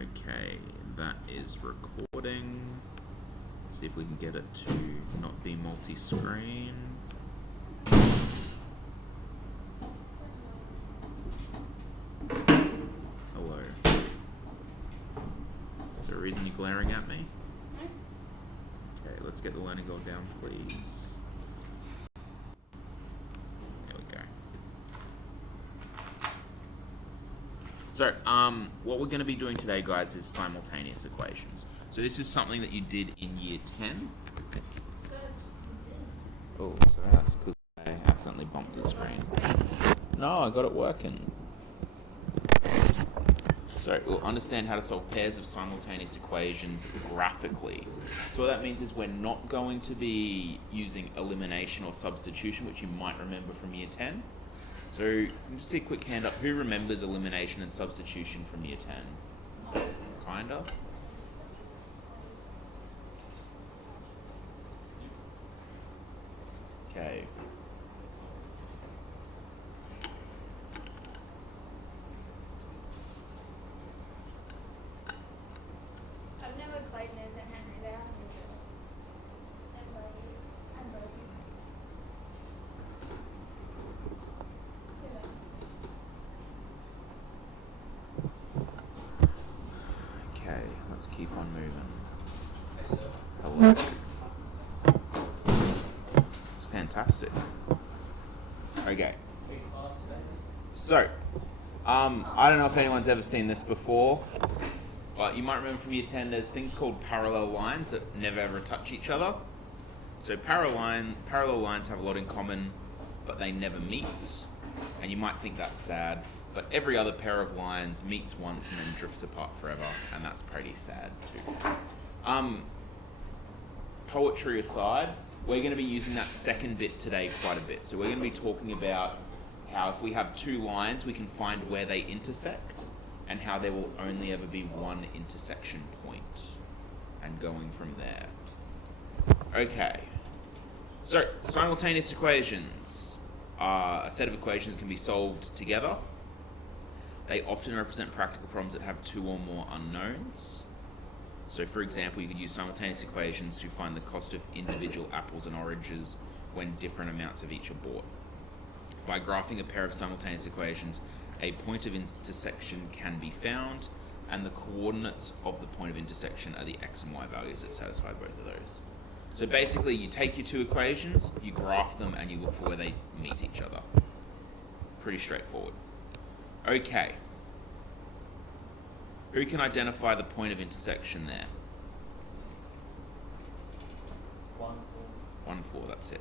Okay, that is recording. Let's see if we can get it to not be multi-screen. Hello. Is there a reason you're glaring at me? Okay, let's get the learning goal down, please. There we go. So, what we're going to be doing today, guys, is simultaneous equations. So this is something that you did in year 10. Oh, so that's because I accidentally bumped the screen. No, I got it working. So we'll understand how to solve pairs of simultaneous equations graphically. So what that means is we're not going to be using elimination or substitution, which you might remember from year 10. So just see a quick hand up. Who remembers elimination and substitution from year 10? Kinda? Okay. I've never played Nez and Henry there. And Brody. Okay, let's keep on moving. Hello. It's fantastic. Okay. So, I don't know if anyone's ever seen this before, but you might remember from year 10 there's things called parallel lines that never ever touch each other. So parallel lines have a lot in common, but they never meet. And you might think that's sad, but every other pair of lines meets once and then drifts apart forever, and that's pretty sad too. Poetry aside, we're going to be using that second bit today quite a bit. So we're going to be talking about how if we have two lines, we can find where they intersect, and how there will only ever be one intersection point, and going from there. Okay, so simultaneous equations are a set of equations that can be solved together. They often represent practical problems that have two or more unknowns. So for example, you could use simultaneous equations to find the cost of individual apples and oranges when different amounts of each are bought. By graphing a pair of simultaneous equations, a point of intersection can be found, and the coordinates of the point of intersection are the x and y values that satisfy both of those. So basically, you take your two equations, you graph them, and you look for where they meet each other. Pretty straightforward. Okay. Who can identify the point of intersection there? 1, 1, 4, that's it.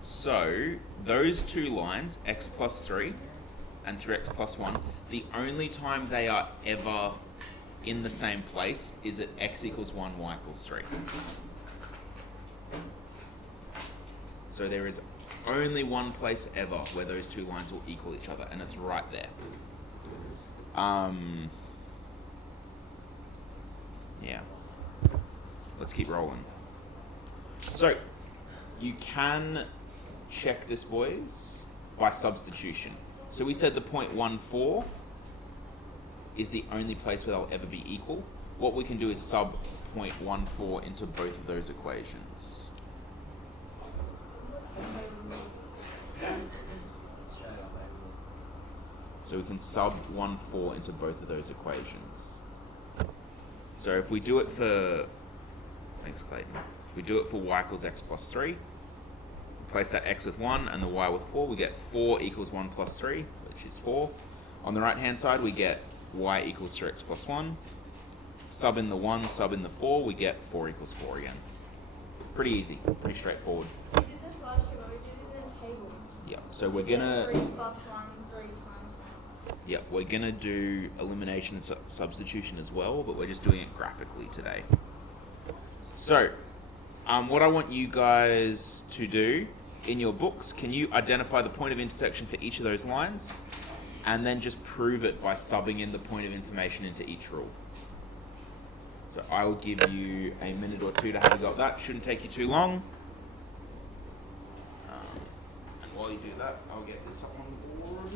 So, those two lines, x plus 3 and 3x plus 1, the only time they are ever in the same place is at x equals 1, y equals 3. So there is only one place ever where those two lines will equal each other, and it's right there. Yeah. Let's keep rolling. So, you can check this, boys, by substitution. So we said the point 1, 4 is the only place where they'll ever be equal. What we can do is sub point 1, 4 into both of those equations. So we can sub 1, 4 into both of those equations. So if we do it for, thanks Clayton, we do it for y equals x plus 3, replace that x with 1 and the y with 4, we get 4 equals 1 plus 3, which is 4. On the right hand side, we get y equals 3x plus 1. Sub in the 1, sub in the 4, we get 4 equals 4 again. Pretty easy, pretty straightforward. We did this last year, but we did it in a table. Yeah, so we're gonna... 3 plus 1, 3 times 1. Yeah, we're gonna do elimination and substitution as well, but we're just doing it graphically today. So, what I want you guys to do in your books, can you identify the point of intersection for each of those lines? And then just prove it by subbing in the point of information into each rule. So I will give you a minute or two to have a go at that. Shouldn't take you too long. And while you do that, I'll get this up on the board.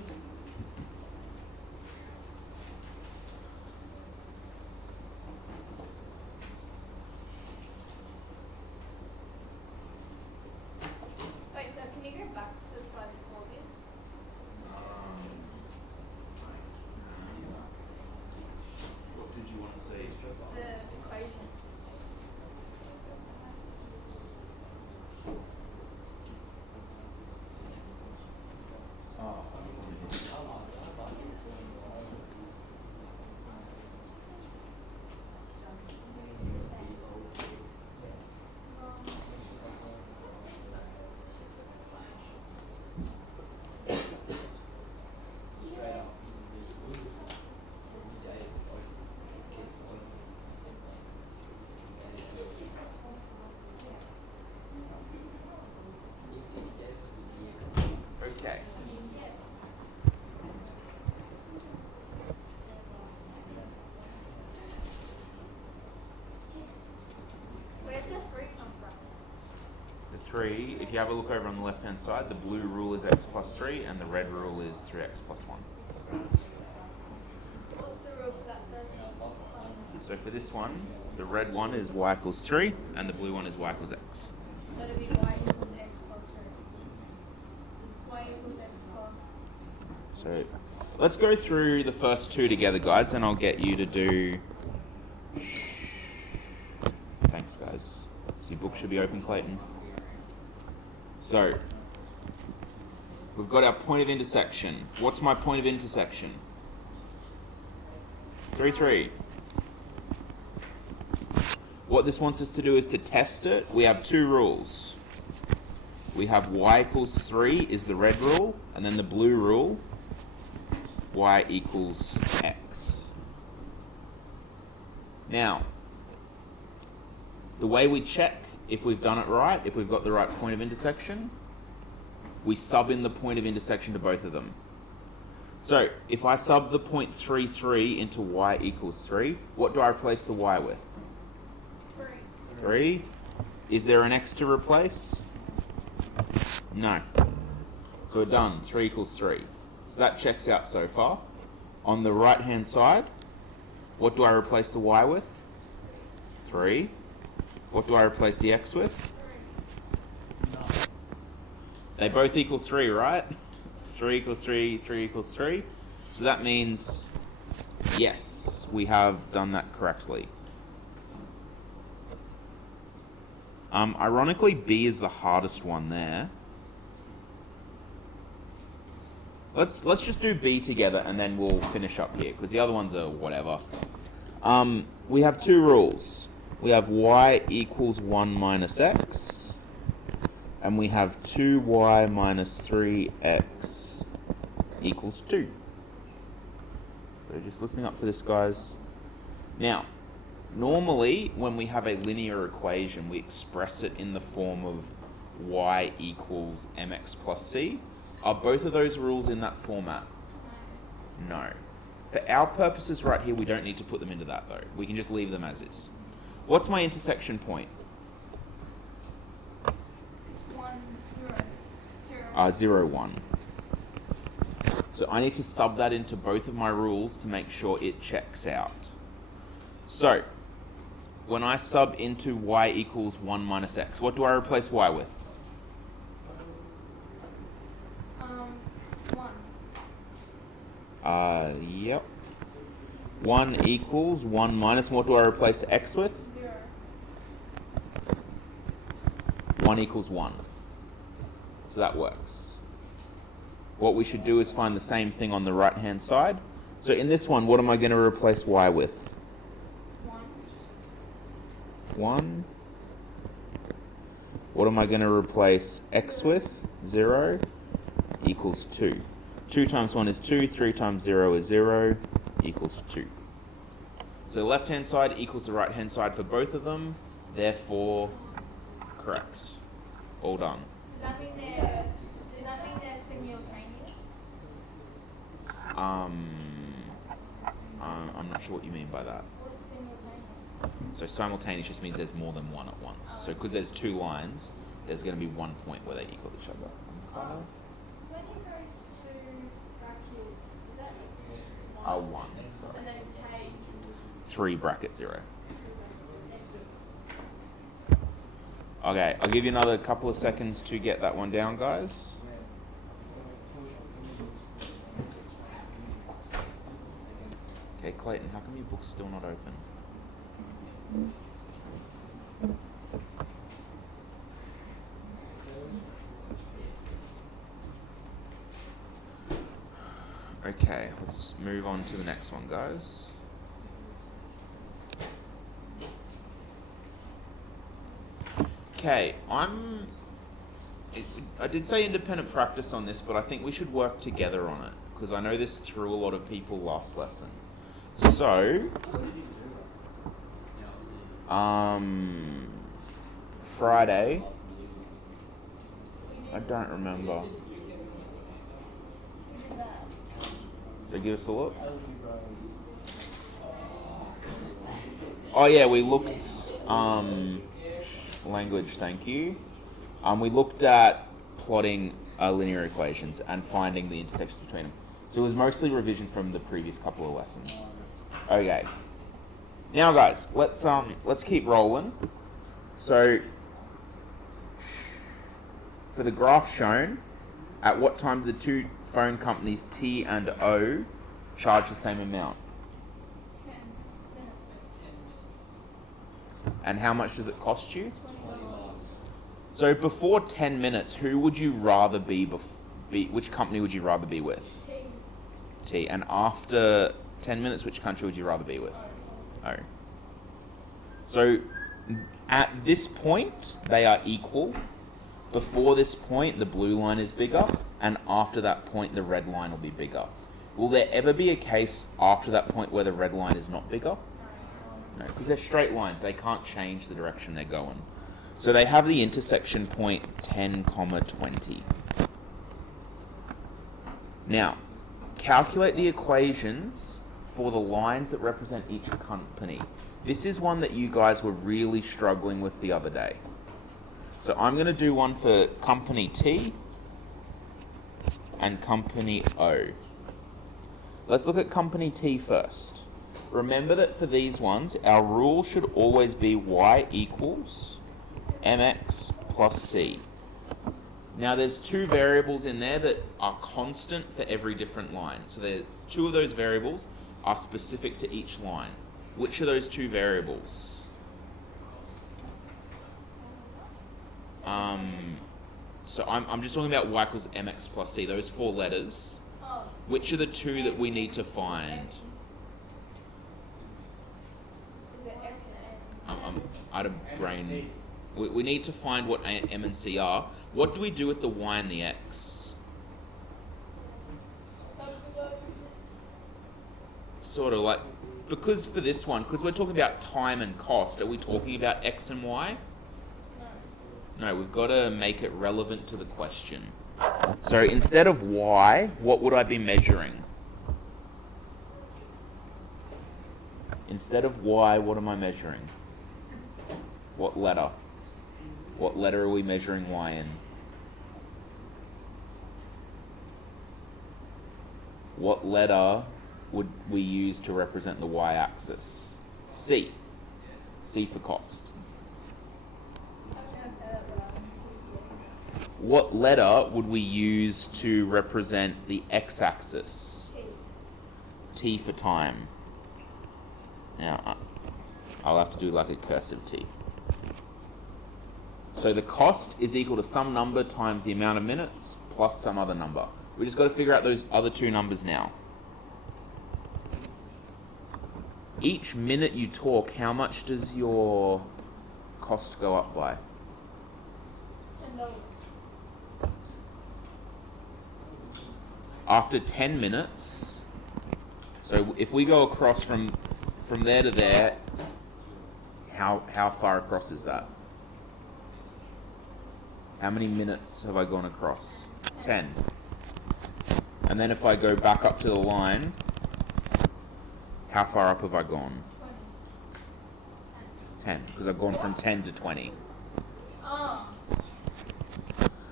3, if you have a look over on the left hand side, the blue rule is x plus 3 and the red rule is 3x plus 1. What's the rule for that first one? So for this one, the red one is y equals 3 and the blue one is y equals x. So it'll be y equals x plus 3. Y equals x plus. So let's go through the first two together, guys, and I'll get you to do... Thanks, guys. So your book should be open, Clayton. So, we've got our point of intersection. What's my point of intersection? 3, 3. What this wants us to do is to test it. We have two rules. We have y equals 3 is the red rule, and then the blue rule, y equals x. Now, the way we check if we've done it right, if we've got the right point of intersection, we sub in the point of intersection to both of them. So, if I sub the point 3, 3 into y equals 3, what do I replace the y with? 3. 3. Is there an x to replace? No. So we're done. 3 equals 3. So that checks out so far. On the right hand side, what do I replace the y with? 3. What do I replace the x with? They both equal 3, right? 3 equals 3, 3 equals 3. So that means, yes, we have done that correctly. Ironically, B is the hardest one there. Let's just do B together and then we'll finish up here, because the other ones are whatever. We have two rules. We have y equals 1 minus x, and we have 2y minus 3x equals 2. So just listening up for this, guys. Now, normally when we have a linear equation, we express it in the form of y equals mx plus c. Are both of those rules in that format? No. For our purposes right here, we don't need to put them into that though. We can just leave them as is. What's my intersection point? It's 1, 0, 0. 0, 1. So I need to sub that into both of my rules to make sure it checks out. So, when I sub into y equals 1 minus x, what do I replace y with? 1. Yep. 1 equals 1 minus, what do I replace x with? 0. 1 equals 1. So that works. What we should do is find the same thing on the right hand side. So in this one, what am I going to replace y with? 1. 1. What am I going to replace x with? 0 equals 2. 2 times 1 is 2, 3 times 0 is 0, equals 2. So the left hand side equals the right hand side for both of them, therefore correct. All done. Does that mean they're simultaneous? I'm not sure what you mean by that. What's simultaneous? So simultaneous just means there's more than one at once. So because there's two lines, there's going to be one point where they equal each other. When it goes to bracket, is that 1, sorry. and then take 3 bracket 0. Okay, I'll give you another couple of seconds to get that one down, guys. Okay, Clayton, how come your book's still not open? Okay, let's move on to the next one, guys. Okay, I did say independent practice on this, but I think we should work together on it, because I know this threw a lot of people last lesson. So, Friday, I don't remember. So give us a look. Oh yeah, we looked, language, thank you. We looked at plotting linear equations and finding the intersections between them. So it was mostly revision from the previous couple of lessons. Okay. Now, guys, let's keep rolling. So, for the graph shown, at what time do the two phone companies T and O charge the same amount? 10 minutes. And how much does it cost you? $20. So before 10 minutes, who would you rather be which company would you rather be with? T. T. And after 10 minutes, which country would you rather be with? O. So at this point, they are equal. Before this point, the blue line is bigger, and after that point, the red line will be bigger. Will there ever be a case after that point where the red line is not bigger? No, because they're straight lines. They can't change the direction they're going. So they have the intersection point 10, 20. Now, calculate the equations for the lines that represent each company. This is one that you guys were really struggling with the other day. So I'm going to do one for company T and company O. Let's look at company T first. Remember that for these ones, our rule should always be y equals mx plus c. Now there's two variables in there that are constant for every different line. So two of those variables are specific to each line. Which are those two variables? So I'm just talking about y equals mx plus c, those four letters. Oh. Which are the two that we need to find? Is it X and I'm out of brain. We need to find what M and C are. What do we do with the y and the x? Sort of like, because for this one, because we're talking about time and cost, are we talking about x and y? No, we've got to make it relevant to the question. So instead of y, what would I be measuring? Instead of y, what am I measuring? What letter? What letter are we measuring y in? What letter would we use to represent the y-axis? C. C for cost. What letter would we use to represent the x-axis? T for time. Now, I'll have to do like a cursive T. So the cost is equal to some number times the amount of minutes plus some other number. We just got to figure out those other two numbers now. Each minute you talk, how much does your cost go up by? $10. After 10 minutes, so if we go across from there to there, how far across is that? How many minutes have I gone across? 10. And then if I go back up to the line, how far up have I gone? 10, because I've gone from 10 to 20.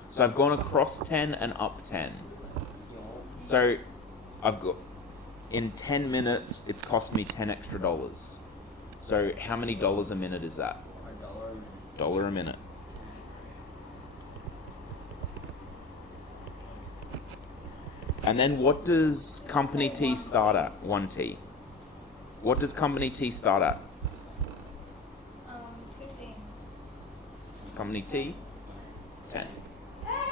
So I've gone across 10 and up 10. So I've got, in 10 minutes, it's cost me $10 extra. So how many dollars a minute is that? $1 a minute. And then what does company T start at? 1T. What does company T start at? 15. Company T? 10.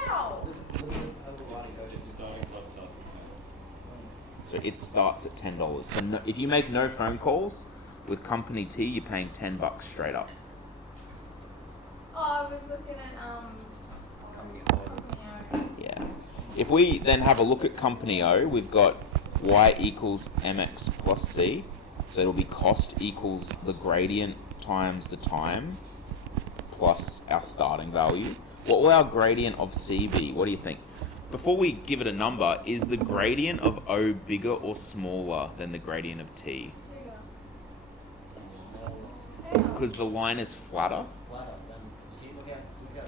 Ow! So it starts at $10. So if you make no phone calls with company T, you're paying $10 straight up. Oh, I was looking at company O. Yeah. If we then have a look at company O, we've got y equals mx plus c. So it'll be cost equals the gradient times the time plus our starting value. What will our gradient of c be? What do you think? Before we give it a number, is the gradient of O bigger or smaller than the gradient of T? Bigger. Because the line is flatter.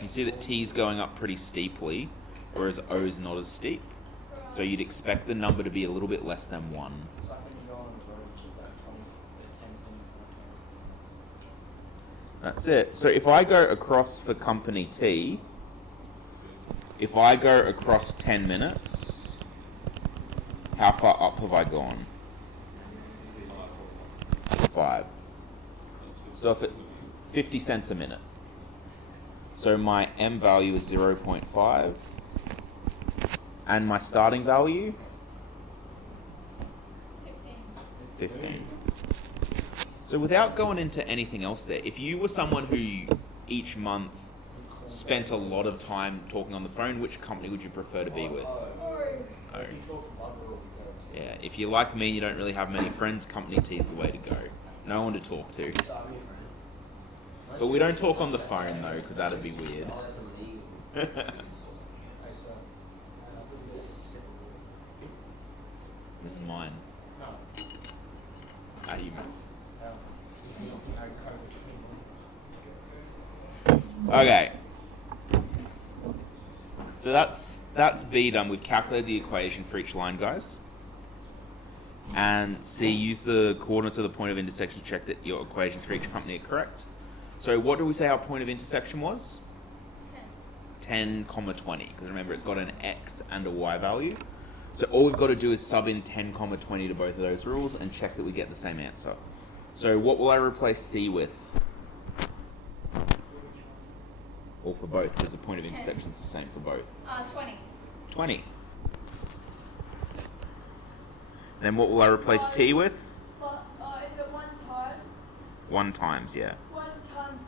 You see that t is going up pretty steeply, whereas o is not as steep. So you'd expect the number to be a little bit less than 1. So when you go on the road, which is like 10 That's it. So if I go across for company T, if I go across 10 minutes, how far up have I gone? 5. So if it's 50 cents a minute. So my M value is 0.5. And my starting value? 15. So without going into anything else there, if you were someone who each month spent a lot of time talking on the phone, which company would you prefer to be with? O. Yeah, if you're like me and you don't really have many friends, company T is the way to go. No one to talk to. But we don't talk on the phone though, because that'd be weird. This is mine. How do you? Okay. So that's B done. We've calculated the equation for each line, guys. And C, use the coordinates of the point of intersection to check that your equations for each company are correct. So what do we say our point of intersection was? 10, 20. Because remember, it's got an X and a Y value. So all we've got to do is sub in 10, 20 to both of those rules and check that we get the same answer. So what will I replace C with? Or for both, because the point of intersection is the same for both. 20. 20. Then what will I replace T with? Is it 1 times? 1 times, yeah. 1 times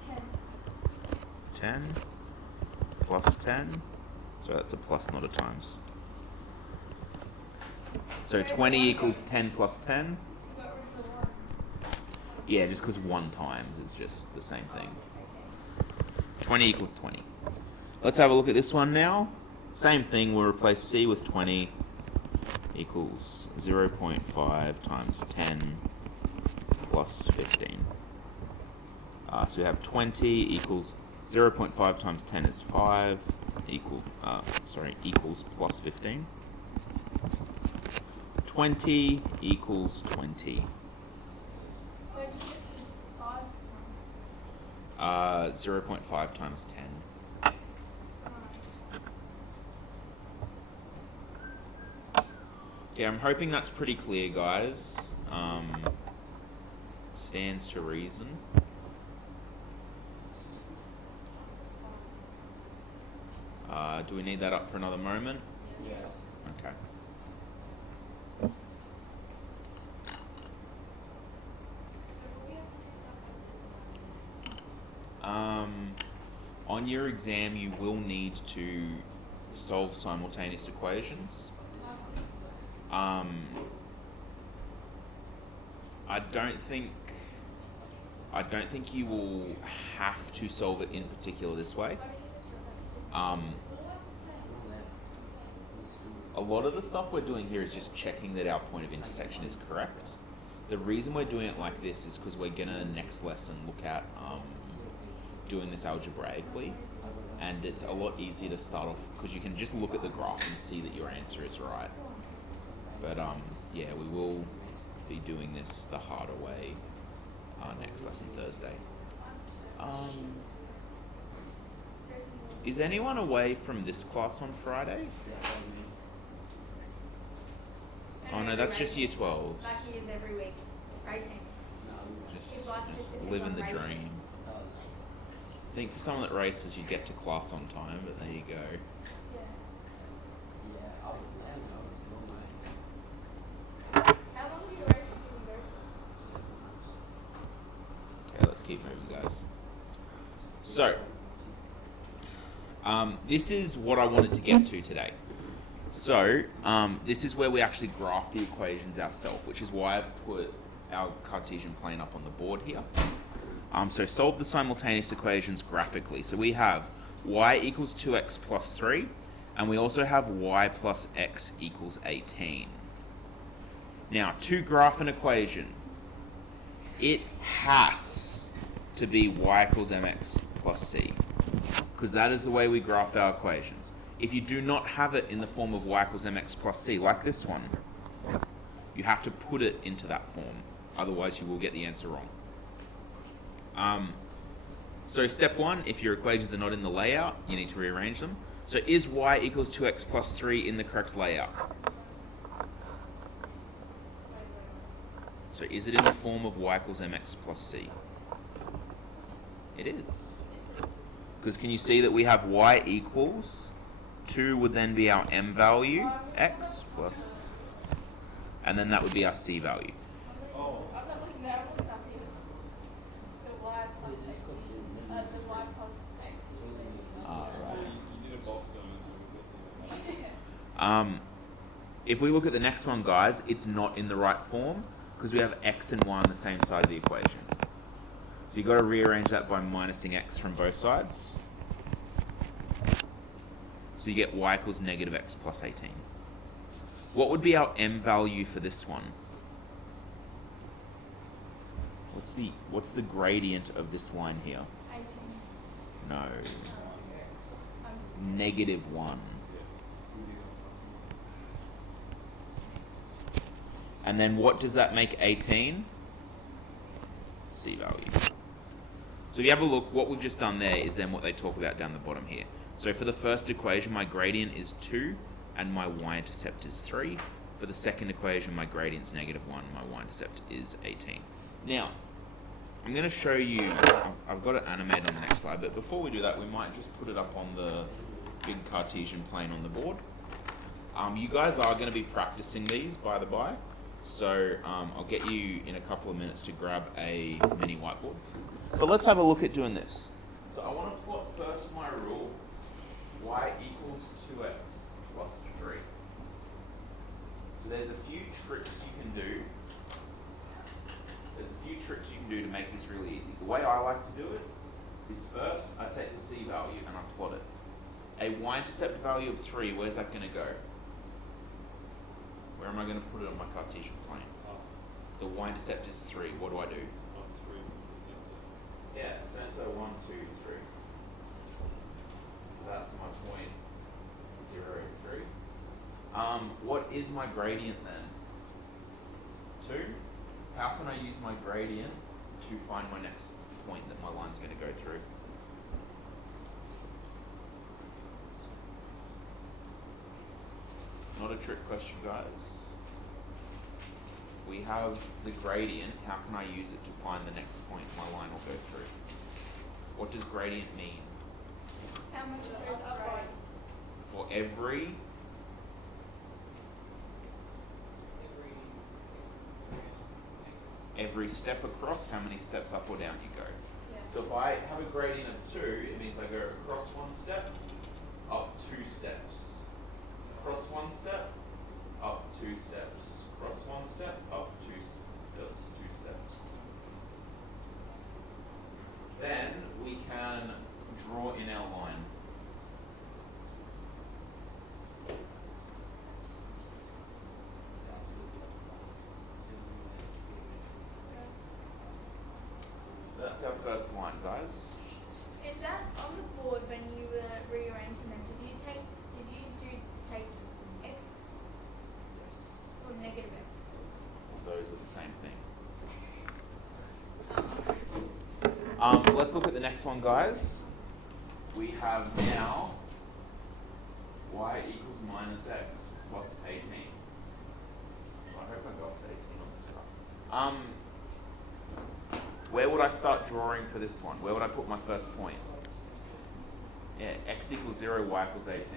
10. 10 plus 10. So that's a plus, not a times. So 20 equals 10 plus 10. You got rid of the 1. Yeah, just because 1 times is just the same thing. 20 equals 20. Let's have a look at this one now. Same thing, we'll replace C with 20 equals 0.5 times 10 plus 15. So we have 20 equals 0.5 times 10 is 5 equals plus 15. 20 equals 20. Where did you get the 5 0.5 times 10. Yeah, I'm hoping that's pretty clear, guys. Stands to reason. Do we need that up for another moment? Yes. Okay. On your exam, you will need to solve simultaneous equations. I don't think you will have to solve it in particular this way. A lot of the stuff we're doing here is just checking that our point of intersection is correct. The reason we're doing it like this is because we're gonna next lesson look at doing this algebraically, and it's a lot easier to start off because you can just look at the graph and see that your answer is right. But yeah, we will be doing this the harder way next lesson Thursday. Is anyone away from this class on Friday? Oh no, that's just year 12. Like he is every week. Racing. Just life just depends living on the racing. dream. I think for someone that races, you get to class on time, but there you go. How long do you race for? Okay, let's keep moving, guys. So, this is what I wanted to get to today. So, this is where we actually graph the equations ourselves, which is why I've put our Cartesian plane up on the board here. So solve the simultaneous equations graphically. So we have y equals 2x plus 3, and we also have y plus x equals 18. Now, to graph an equation, it has to be y equals mx plus c. because that is the way we graph our equations. If you do not have it in the form of y equals mx plus c, like this one, you have to put it into that form. Otherwise, you will get the answer wrong. So step one, if your equations are not in the layout, you need to rearrange them. So is y equals 2x plus 3 in the correct layout? So is it in the form of y equals mx plus c? It is. Because can you see that we have y equals 2 would then be our m value, x plus, and then that would be our c value. Oh. I'm not looking there, I'm looking up here. The y plus x, the y plus x is Right. You did a box on it, so If we look at the next one, guys, it's not in the right form because we have x and y on the same side of the equation. So you've got to rearrange that by minusing x from both sides. So you get y equals negative x plus 18. What would be our m value for this one? What's the gradient of this line here? 18. No. I'm just Negative 1. And then what does that make 18? C value. So if you have a look, what we've just done there is then what they talk about down the bottom here. So for the first equation, my gradient is 2 and my y-intercept is 3. For the second equation, my gradient's negative 1, my y-intercept is 18. Now, I'm going to show you, I've got it animated on the next slide, but before we do that, we might just put it up on the big Cartesian plane on the board. You guys are going to be practicing these, by the by. So I'll get you in a couple of minutes to grab a mini whiteboard. But let's have a look at doing this. So I want to plot first my rule, y equals 2x plus 3. So there's a few tricks you can do. To make this really easy. The way I like to do it is first I take the c value and I plot it. A y-intercept value of 3, where's that going to go? Where am I going to put it on my Cartesian plane? The y-intercept is 3. What do I do? Yeah, center 1, 2, 3. So that's my point 0, 3. What is my gradient then? 2. How can I use my gradient to find my next point that my line's going to go through? Not a trick question, guys. If we have the gradient, how can I use it to find the next point my line will go through? What does gradient mean? how much it goes up by. For every step across, how many steps up or down you go. Yeah. So if I have a gradient of 2, it means I go across 1 step, up 2 steps. Across 1 step, up 2 steps. Across 1 step, up 2 steps. Then we can draw in our line. So that's our first line, guys. Is that on the board when you were rearranging them? Did you take x or negative x? Those are the same thing. Let's look at the next one, guys. We have now y equals minus x plus 18. I hope I got to 18 on this graph. Where would I start drawing for this one? Where would I put my first point? Yeah, x equals 0, y equals 18. 1,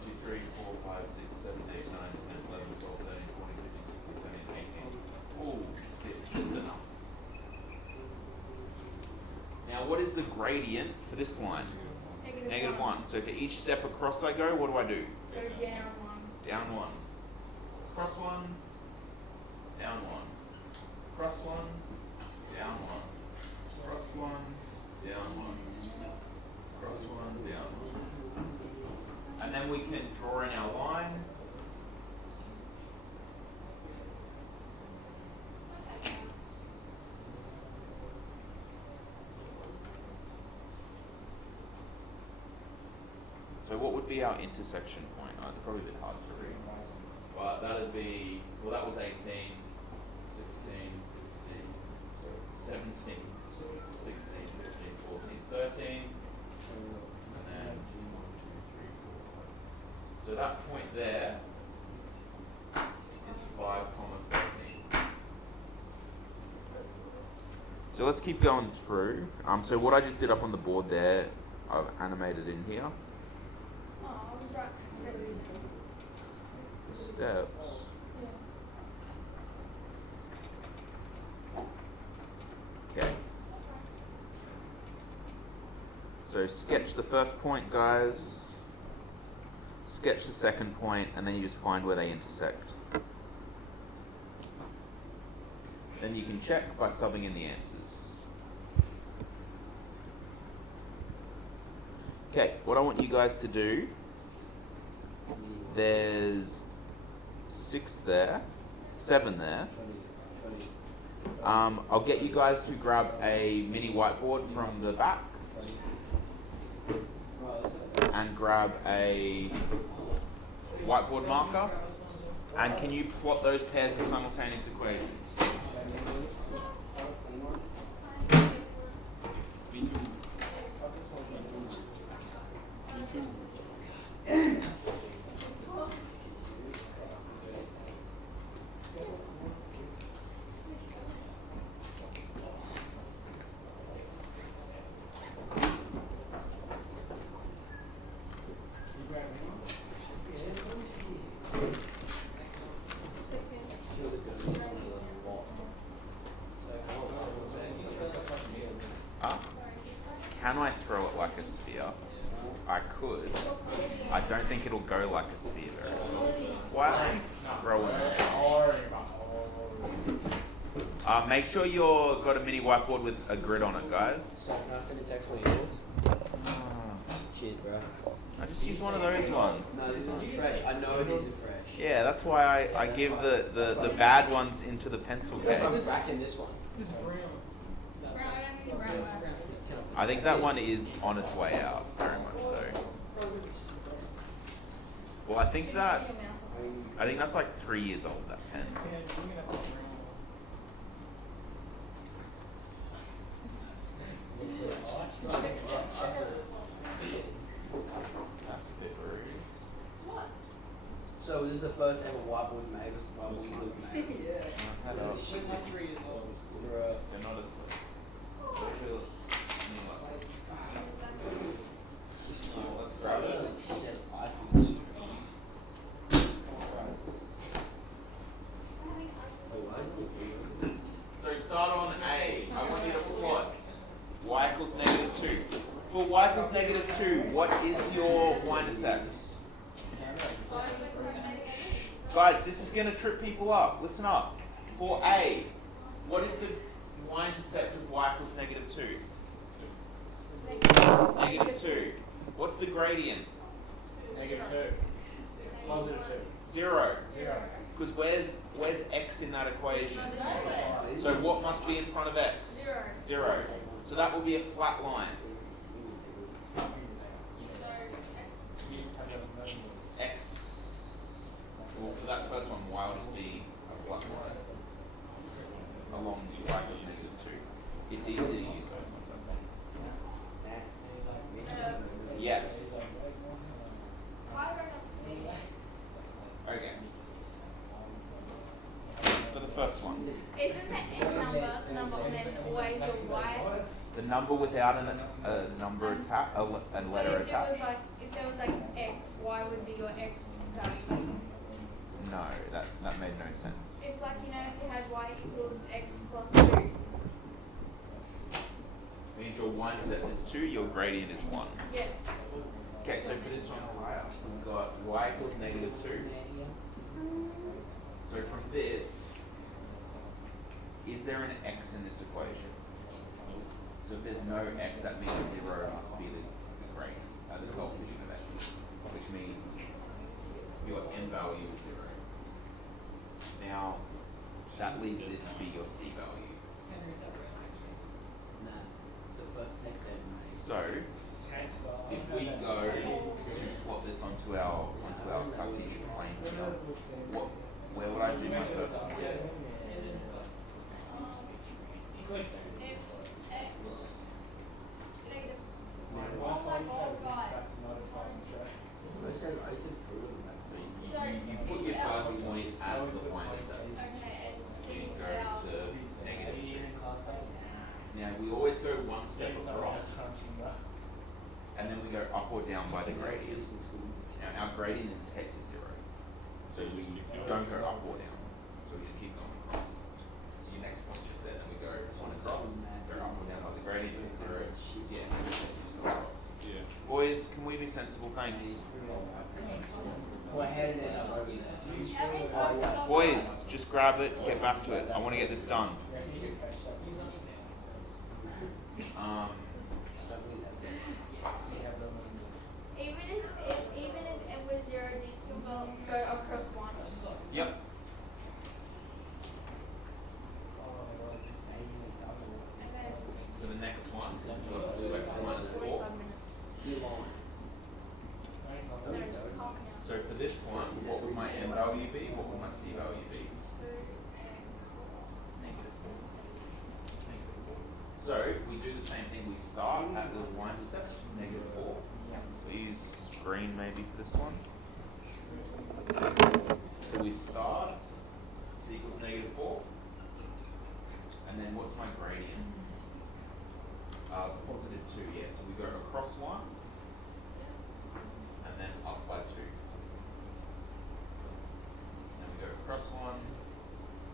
2, 3, 4, 5, 6, 7, 8, 9, 10, 11, 12, 13, 14, 15, 16, 17, 18. Oh, just enough. Now, what is the gradient for this line? Negative 1. So for each step across I go, what do I do? Go down 1. Down 1. Across 1. Down 1. Across 1. Down 1. Across 1. Down 1. Across 1. Down 1. And then we can draw in our line. what would be our intersection point? Oh, it's probably a bit hard to read. But that'd be, well, that was 18, 16, 15, sorry, 17, 16, 15, 14, 13. And then 1, 2, 3, 4. So that point there is 5, 13. So let's keep going through. So what I just did up on the board there, I've animated in here. Oh, I was right. The steps. Yeah. Okay. So sketch the first point, guys. Sketch the second point, and then you just find where they intersect. Then you can check by subbing in the answers. Okay, what I want you guys to do, there's 6 there, 7 there. I'll get you guys to grab a mini whiteboard from the back and grab a whiteboard marker. And can you plot those pairs of simultaneous equations? Can I throw it like a spear? I could. I don't think it'll go like a spear very well. Why are we throwing stuff? Make sure you've got a mini whiteboard with a grid on it, guys. So can I finish X one of yours? Cheers, bro. I just use one of those ones. No, these ones are fresh. I know these are fresh. Yeah, that's why I give the bad ones into the pencil I'm case. racking this one. This brown. Bro, I don't need a brown one. I think that one is on its way out, very much so. Well, I think that's like 3 years old, that pen. That's a bit rude. What? So this is the first ever whiteboard you made. What's the whiteboard you made? Head up. She's like 3 years old. Bruh. They're not as let's grab it. She said ice. So start on A. I want you to plot y equals -2. For y equals -2, what is your y-intercept? Guys, this is going to trip people up. Listen up. For A, what is the y-intercept of y equals -2? -2. What's the gradient? -2. +2. 0. 0. Because where's x in that equation? So what must be in front of x? 0. So that will be a flat line. X. Well, for that first one, y will just be a flat line along y equals -2. It's easy to use those ones, I think. Yes. Okay. For the first one. Isn't the N number and then always your Y? The number without a number attached, a letter So if there attached. was like X, Y would be your X value. No, that made no sense. If like if you had Y equals X plus 2. Means your y-intercept is 2, your gradient is 1. Yeah. Okay, so for this one higher, we've got y equals -2. So from this, is there an x in this equation? So if there's no x, that means 0 must be the gradient, the coefficient of x, which means your n value is 0. Now, that leaves this to be your c value. Nah. It's the first text they made. So, if we go to plot if x negative. Yeah. Oh my god, guys. I said fruit. So You put your it's first point at the point of seven. okay, and So C you is go our. to negative 2. Now we always go one step across, and then we go up or down by the gradient. Now our gradient in this case is 0. So we don't go up or down. So we just keep going across. So your next point just there, then we go one across, go up or down by the gradient, 0. Yeah, so we just go across. Yeah. Boys, can we be sensible? Thanks. Well, how did it start? How many times did I- Boys, just grab it, get back to it. I want to get this done. Even if it was 0, do you still go across 1? Yep. And then For the next one, we've got 2x minus 4. You long. no, half an hour. So for this one, what would my m value be? What would my c value be? 2 and 4. Negative 4. Negative 4. So we do the same thing. We start at the y-intercept, negative 4. So use green maybe for this one. So we start, c equals negative 4. And then what's my gradient? Positive 2, yeah. So we go across 1. And then up by 2. Then we go across 1,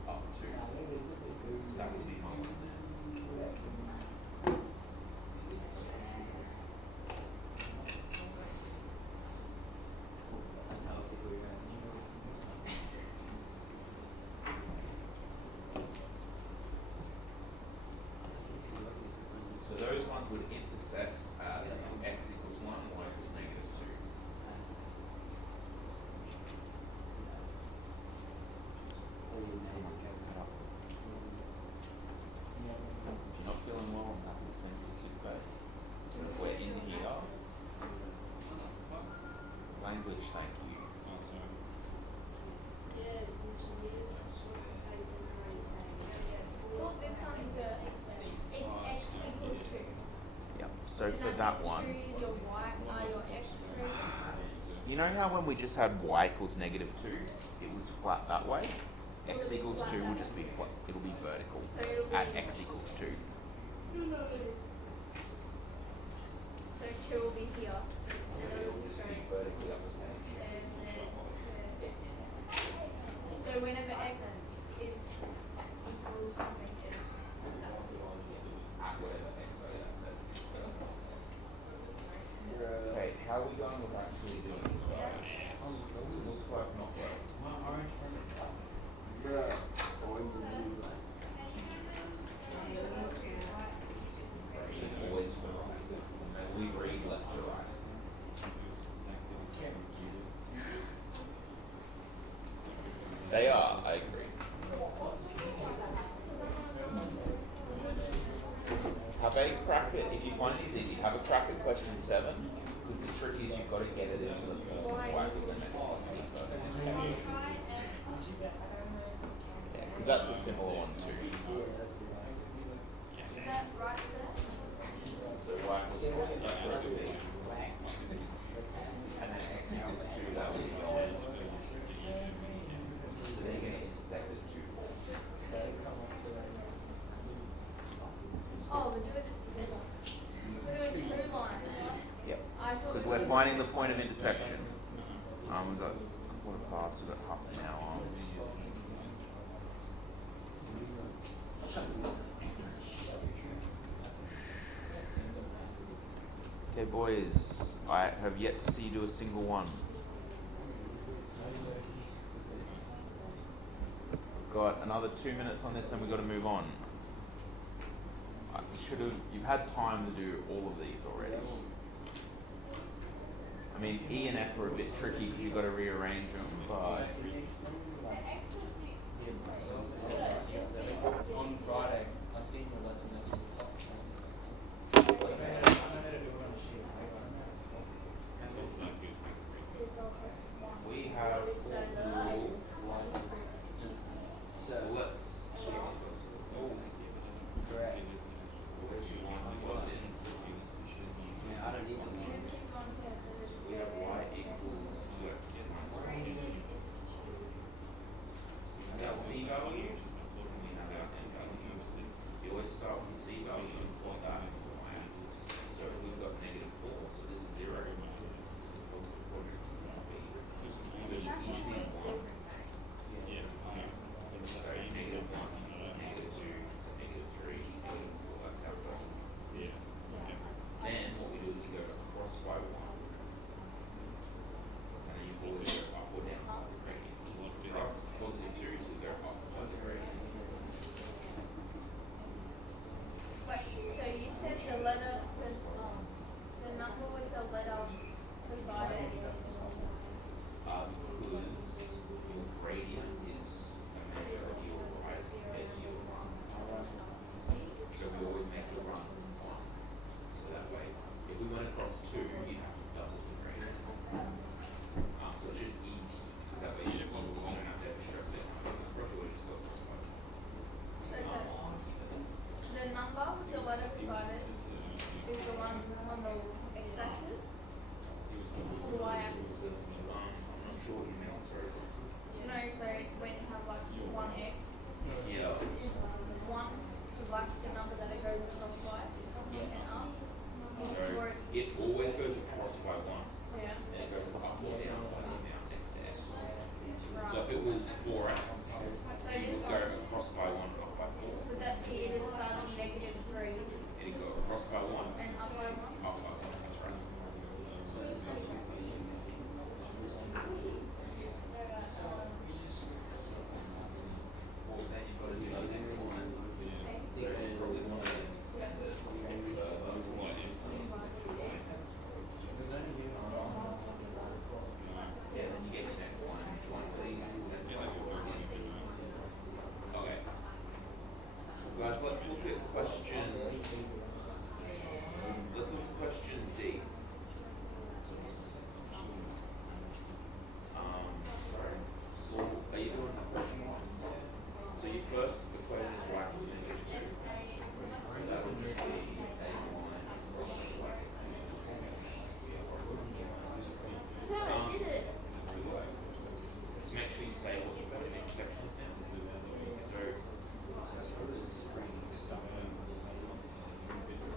up 2. So that would be my one there. That's healthy for you. So those ones would intersect at x equals 1, y equals negative 2. If you're not feeling well, I'm happy to send you to sick bay. We're in here. Language, thank you. Well, this one's it's x equals 2. Yep. So Does for mean that one, 2 is your y, your x gradient? you know how when we just had y equals negative 2, it was flat that way? X equals 2 will just be flat, it'll be vertical So it'll be at x equals 2. So 2 will be here. And then it'll be straight. Vertically up. And then so whenever x is equals something, it's that will be At whatever x, so that's it. You're, Okay, how are we going with actually doing this, guys? Looks like not well. you're always like. Always to the right. We read left to right. They are, I agree. Have a crack at, if you find these easy, have a crack at question 7, because the trick is you've got to get it into the form of y equals mx plus c first. Yeah, because that's a similar one too. Yeah, that's good. Is that right, sir? So y equals that's what it would be. And then x equals 2, that would be on. So then you're going to intersect this 2, 4. Oh, we're doing it together. We're doing 2 lines. Yep. I thought Because it we're was- finding the point of intersection. We've got quarter past, we've got half an hour. Okay, boys, I have yet to see you do a single one. We've got another 2 minutes on this, then we've got to move on. You've had time to do all of these already. I mean, E and F are a bit tricky because you've got to rearrange them, but On Friday, I seen your lesson that was the top we have all So let's check this. correct. number with the letter beside it is the one on the x-axis or the y-axis? I'm not sure what you mean. Sorry. No, so when you have like 1x, Yeah. is 1 like the number that it goes across by and up? So Or it's, it always goes across by 1, yeah. and it goes up or down by the amount next to x. Right. So if it was 4x, So it this would go one, across by 1, up by 4. would that be it would start on -3 It'd go across by 1, and up by 1? up by 1. That's right. So this one. Well, then you've got to do the next line. So you probably want to extend it yeah, then you get your next line. Okay. Guys, let's look at question. Let's look at question D. Sorry. Well, are you doing question 1? So your first equation is y equals -2. So that will just be a line across y. So I did it. Just make sure you say what the next section is now. So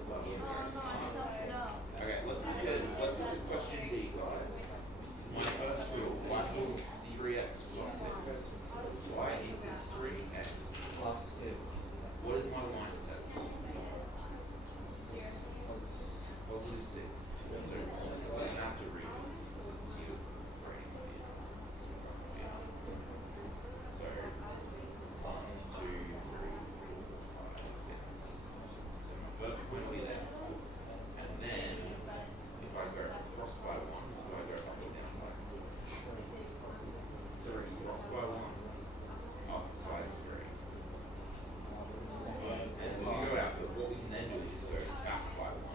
Oh no, I stuffed it up. okay, let's look at question D, guys. My first rule, y equals 3x plus 6. Y equals 3x plus 6. What is my line of set? Positive 6. So we're going to have to read this because it's you writing it. So 1, 2, 3, 4, 5, 6. So my first point will be there. And then if I go across by 1, do I go up or down by 3? Cross by 1, up by 3. And we can go out, but what we can then do is just go back by 1.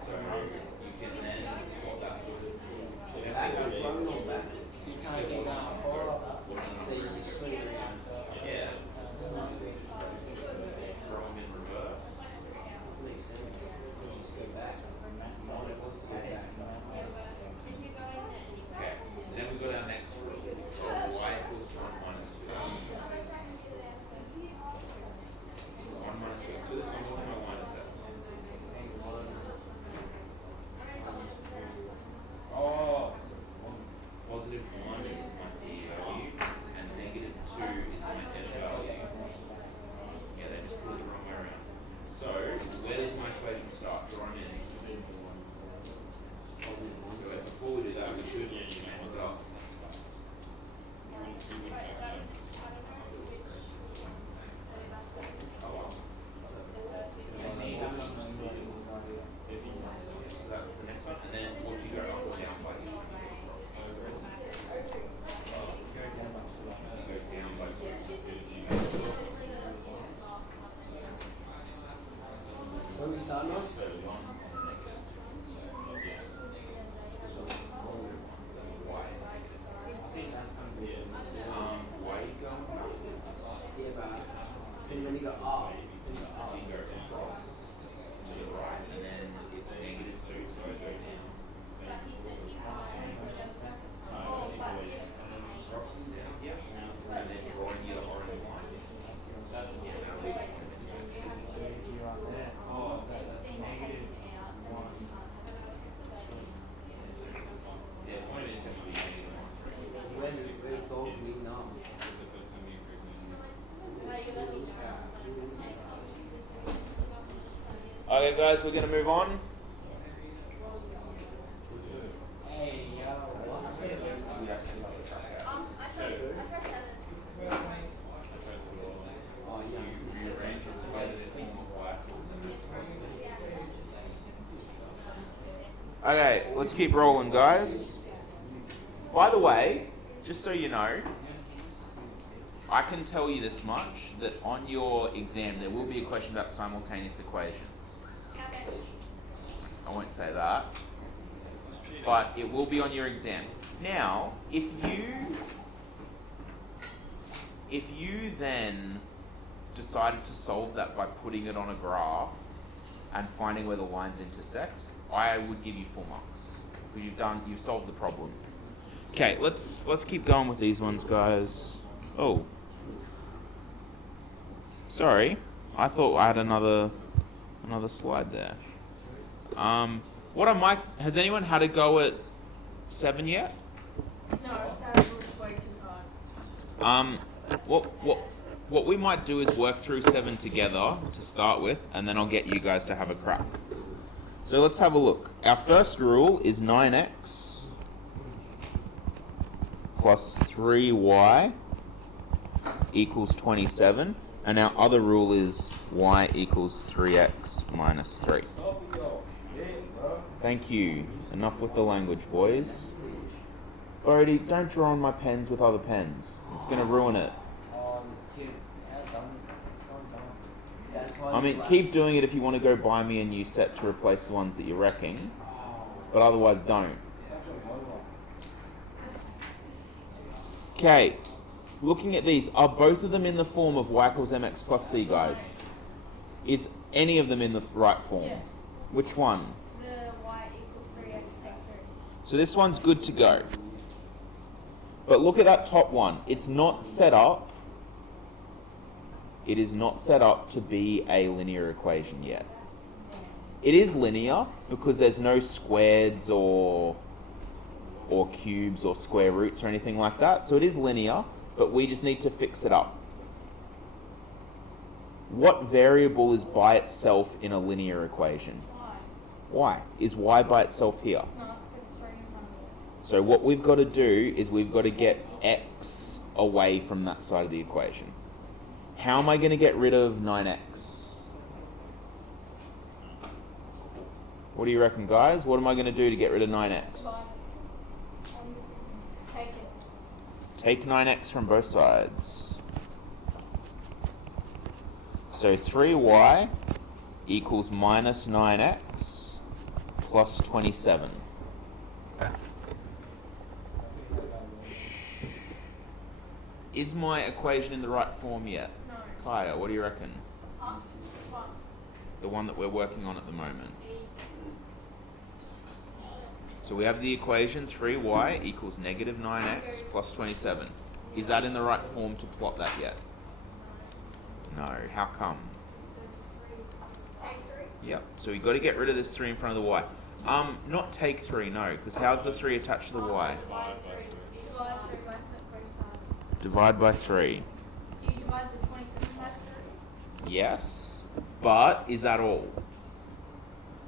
So you can then what that would Back and front or back? You can't keep going forward. So you just swing it around. yeah. Throw them in reverse. Makes sense. You just go back. One it wants to go back. Okay. Then we've got our next rule. So y equals 1 minus 2. 1 minus 2. So this one, what's my line of set? Oh. Positive 1 is my C value, and negative 2 is my N value. Yeah, they just put it the wrong way around. So, where does my equation start? Draw them in. So, before we do that, we should look it up. Oh, well. So that's the next one, and then what do you go up or down by? You go down by 2. Where we starting on? So 1 y going backwards. Yeah, but when you go up, when you go up. You go across to the right, and then it's negative 2, so I go down. Cross and down, yeah. And then drawing your orange line. Yeah, now we make sense. Yeah, the point is going to be negative 1. Where the dog we know. Okay, guys, we're going to move on. Hey, yo. We actually have to track out. I tried 7. Oh, yeah. You arrange them together, they're more quiet. Okay, let's keep rolling, guys. By the way, just so you know, I can tell you this much, that on your exam there will be a question about simultaneous equations. I won't say that, but it will be on your exam. Now, if you if you then decided to solve that by putting it on a graph and finding where the lines intersect, I would give you full marks. Because you've solved the problem. Okay, let's keep going with these ones, guys. Oh. Sorry. I thought I had another slide there. Has anyone had a go at 7 yet? No, that was way too hard. What we might do is work through 7 together to start with, and then I'll get you guys to have a crack. So let's have a look. Our first rule is 9x plus 3y equals 27, and our other rule is y equals 3x minus 3. Thank you. Enough with the language, boys. Bodie, don't draw on my pens with other pens. It's going to ruin it. Oh, this kid, how dumb is that? It's so dumb. That's why I mean, keep doing it if you want to go buy me a new set to replace the ones that you're wrecking. But otherwise, don't. Okay. Looking at these, are both of them in the form of y equals mx plus c, guys? Is any of them in the right form? Yes. Which one? The y equals 3x take 3. So this one's good to go. But look at that top one. It's not set up. It is not set up to be a linear equation yet. It is linear because there's no squareds or cubes or square roots or anything like that. So it is linear, but we just need to fix it up. What variable is by itself in a linear equation? Y. Y. Is y by itself here? No, it's got 3 in front of it. So what we've got to do is we've got to get x away from that side of the equation. How am I going to get rid of 9x? What do you reckon, guys? What am I going to do to get rid of 9x? Take it. Take 9x from both sides. So 3y equals minus 9x plus 27. Is my equation in the right form yet? No. Kaya, what do you reckon? Which one? The one that we're working on at the moment. So we have the equation 3y equals negative 9x plus 27. Is that in the right form to plot that yet? No. How come? Take 3. Yep. So we've got to get rid of this 3 in front of the y. Not take 3, no, because how's the 3 attached to the y? Divide 3 by both sides. Divide by 3. Do you divide the 27 by 3? Yes, but is that all?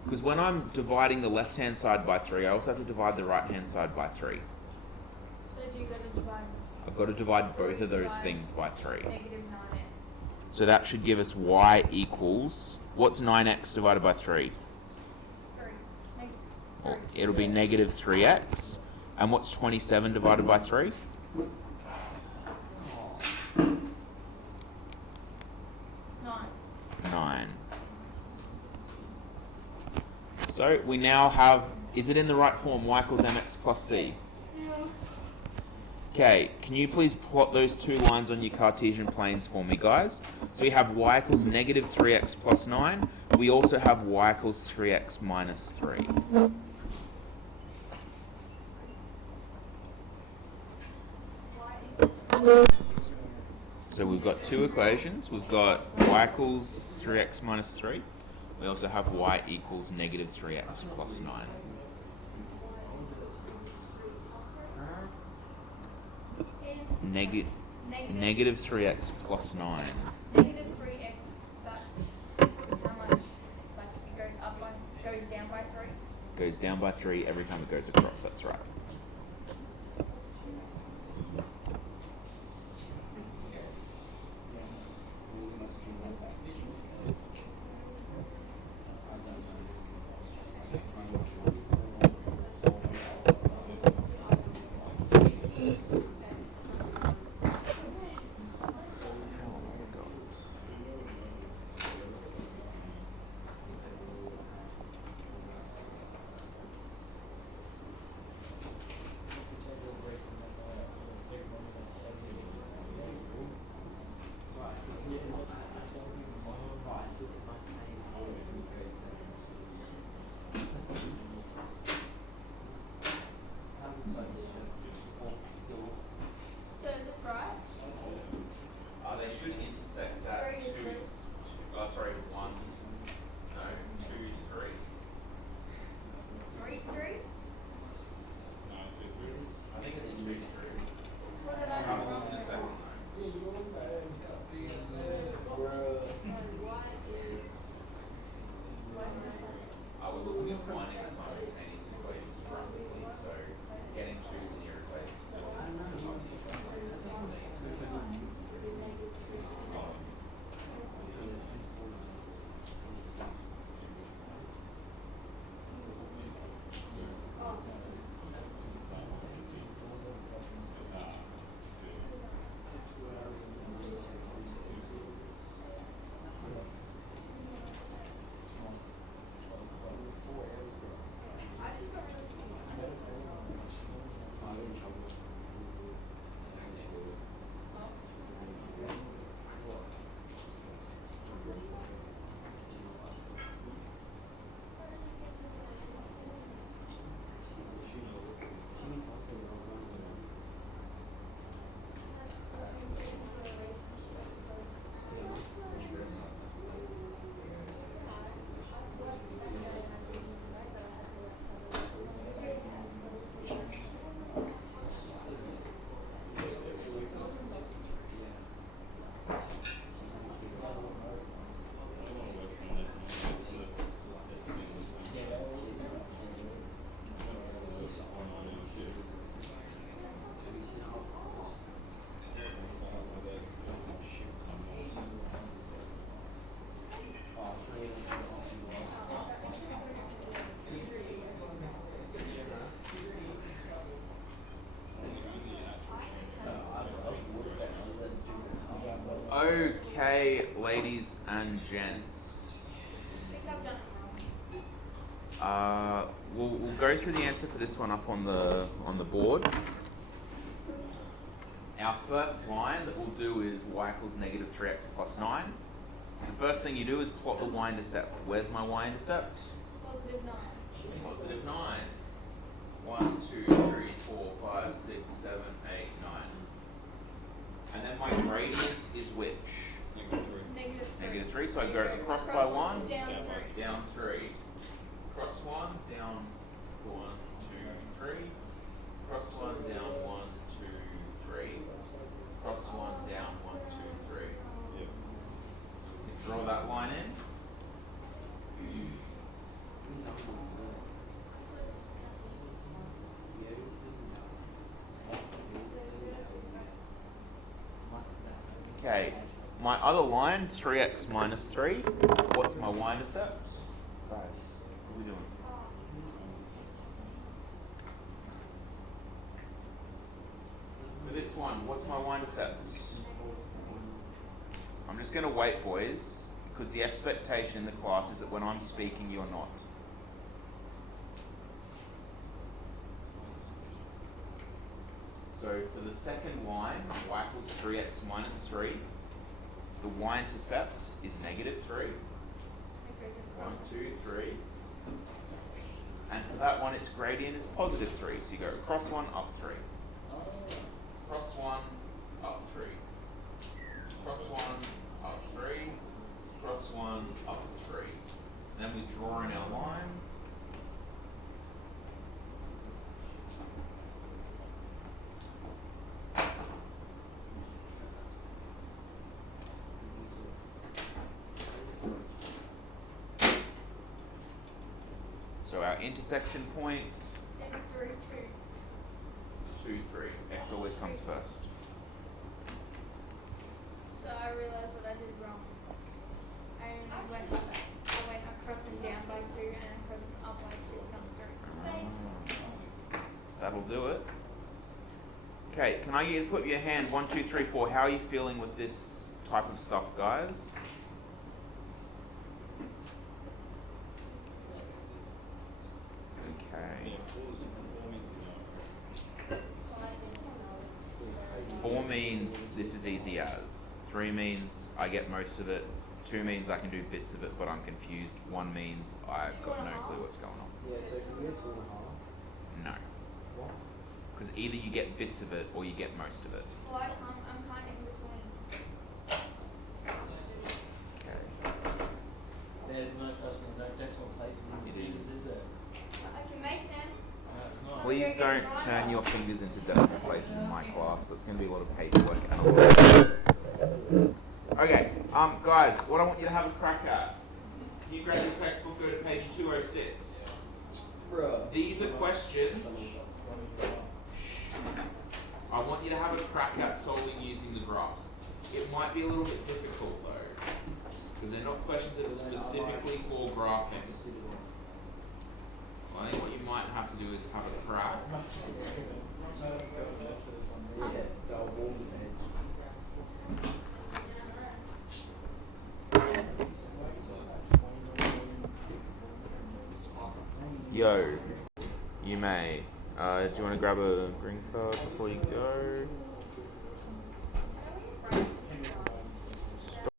Because when I'm dividing the left-hand side by 3, I also have to divide the right-hand side by 3. So do you got to divide I've got to divide both of those things by 3. negative 9x? So that should give us y equals... What's 9x divided by 3? 3. Well, it'll be negative 3x. And what's 27 divided by 3? 9. So we now have... Is it in the right form? Y equals mx plus c. Okay, can you please plot those two lines on your Cartesian planes for me, guys? So we have y equals negative 3x plus 9. We also have y equals 3x minus 3. So we've got two equations. We've got y equals 3x minus 3. We also have y equals negative 3x plus 9. Is Negative 3x plus 9. negative 3x, that's how much? Like it goes down by 3? Goes down by 3 every time it goes across, that's right. Okay, ladies and gents. I think I've done it wrong. We'll go through the answer for this one up on the board. Our first line that we'll do is y equals negative 3x plus 9. So the first thing you do is plot the y-intercept. Where's my y-intercept? Positive 9. Positive 9. 1, 2, 3, 4, 5, 6, 7, 8, 9. And then my gradient is which? Negative 3. Negative 3. Negative 3. So I go across by 1, Down Down 3. down 3. Cross 1, down 1, 2, 3. Cross 1, down 1, 2, 3. Cross 1, down 1, 2, 3. Yep. You draw that line in. Okay, my other line, 3x minus 3. What's my y-intercept? Guys, what are we doing? For this one, what's my y-intercept? I'm just going to wait, boys, because the expectation in the class is that when I'm speaking, you're not. So for the second line, y equals 3x minus 3. The y-intercept is negative 3. 1, 2, 3. And for that one, its gradient is positive 3. So you go across 1, up 3. Cross 1, up 3. Cross 1, up 3. Cross 1, up 3. And then we draw in our line. So our intersection point, It's 3, 2. 2, 3. X always comes first. So I realized what I did wrong. I went across and down by 2 and across and up by 2, not 3. That'll do it. Okay, can I get you to put your hand 1, 2, 3, 4? How are you feeling with this type of stuff, guys? Okay. 4 means this is easy as. 3 means I get most of it. 2 means I can do bits of it, but I'm confused. 1 means I've got no clue what's going on. Yeah, so if you get 2.5, No. what? Because either you get bits of it or you get most of it. Well, I'm kind of in between. Okay. There's no such thing as decimal places in It figures, is. is I can make them. there? It's not. Please don't turn your fingers into decimal places in my class. That's going to be a lot of paperwork and a lot. Okay, guys, what I want you to have a crack at. Can you grab your textbook, go to page 206. Bruh. These are questions I want you to have a crack at solving using the graphs. It might be a little bit difficult though, because they're not questions that are specifically for graphing. Well, I think what you might have to do is have a crack. Yeah, so I'll warm the edge. Yo, you may. Do you want to grab a green card before you go?